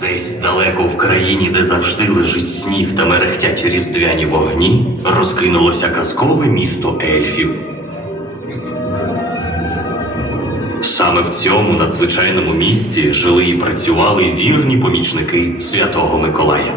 десь далеко в країні, де завжди лежить сніг та мерехтять різдвяні вогні, розкинулося казкове місто ельфів. Саме в цьому надзвичайному місці жили і працювали вірні помічники Святого Миколая.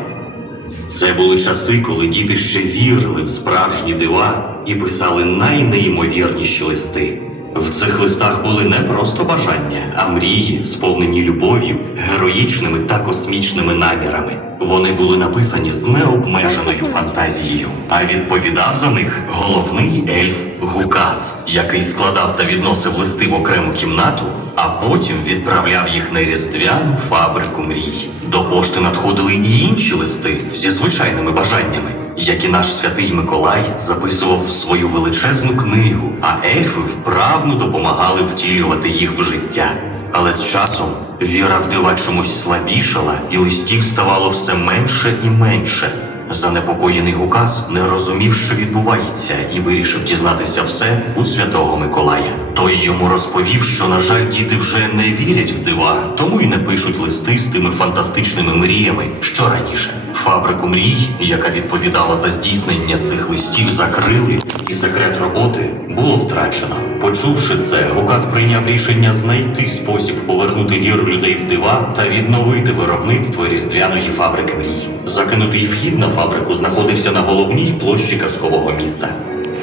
Це були часи, коли діти ще вірили в справжні дива і писали найнеймовірніші листи. В цих листах були не просто бажання, а мрії, сповнені любов'ю, героїчними та космічними намірами. Вони були написані з необмеженою фантазією, а відповідав за них головний ельф Гукас, який складав та відносив листи в окрему кімнату, а потім відправляв їх на різдвяну фабрику мрій. До пошти надходили і інші листи зі звичайними бажаннями, які наш святий Миколай записував свою величезну книгу, а ельфи вправно допомагали втілювати їх в життя. Але з часом віра в дива чомусь слабішала, і листів ставало все менше і менше. Занепокоєний Гукас не розумів, що відбувається, і вирішив дізнатися все у святого Миколая. Той йому розповів, що, на жаль, діти вже не вірять в дива, тому й не пишуть листи з тими фантастичними мріями, що раніше. Фабрику мрій, яка відповідала за здійснення цих листів, закрили, і секрет роботи було втрачено. Почувши це, Гукас прийняв рішення знайти спосіб повернути віру людей в дива та відновити виробництво різдвяної фабрики мрій. Закинутий вхід на фабрику знаходився на головній площі казкового міста.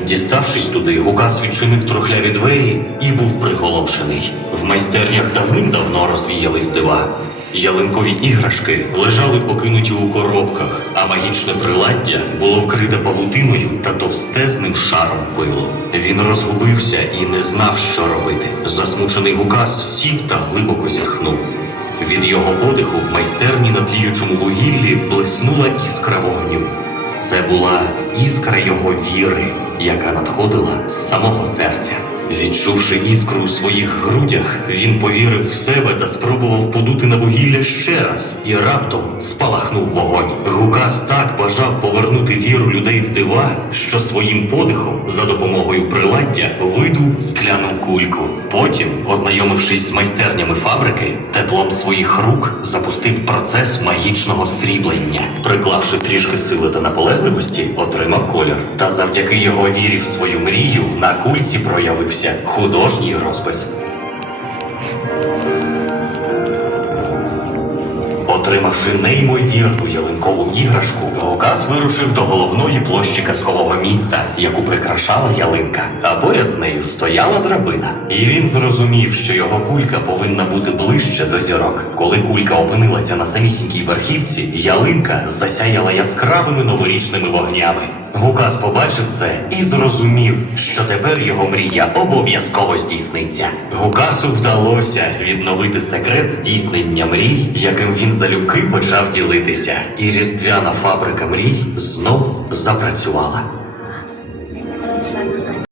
Діставшись туди, Гукас відчинив трухляві двері і був приголомшений. В майстернях давним-давно розвіялись дива. Ялинкові іграшки лежали покинуті у коробках, а магічне приладдя було вкрите павутиною та товстезним шаром пилу. Він розгубився і не знав, що робити. Засмучений Гукас сів та глибоко зітхнув. Від його подиху в майстерні на тліючому вугіллі блиснула іскра вогню. Це була іскра його віри, яка надходила з самого серця. Відчувши іскру у своїх грудях, він повірив в себе та спробував подути на вугілля ще раз, і раптом спалахнув вогонь. Гукас так бажав повернути віру людей в дива, що своїм подихом за допомогою приладдя видув скляну кульку. Потім, ознайомившись з майстернями фабрики, теплом своїх рук запустив процес магічного сріблення. Приклавши трішки сили та наполегливості, отримав колір. Та завдяки його вірі в свою мрію на кульці проявився художній розпис. Отримавши неймовірну ялинкову іграшку, Гукас вирушив до головної площі казкового міста, яку прикрашала ялинка. А поряд з нею стояла драбина. І він зрозумів, що його кулька повинна бути ближче до зірок. Коли кулька опинилася на самісінькій верхівці, ялинка засяяла яскравими новорічними вогнями. Гукас побачив це і зрозумів, що тепер його мрія обов'язково здійсниться. Гукасу вдалося відновити секрет здійснення мрій, яким він залюбки почав ділитися, і різдвяна фабрика мрій знов запрацювала.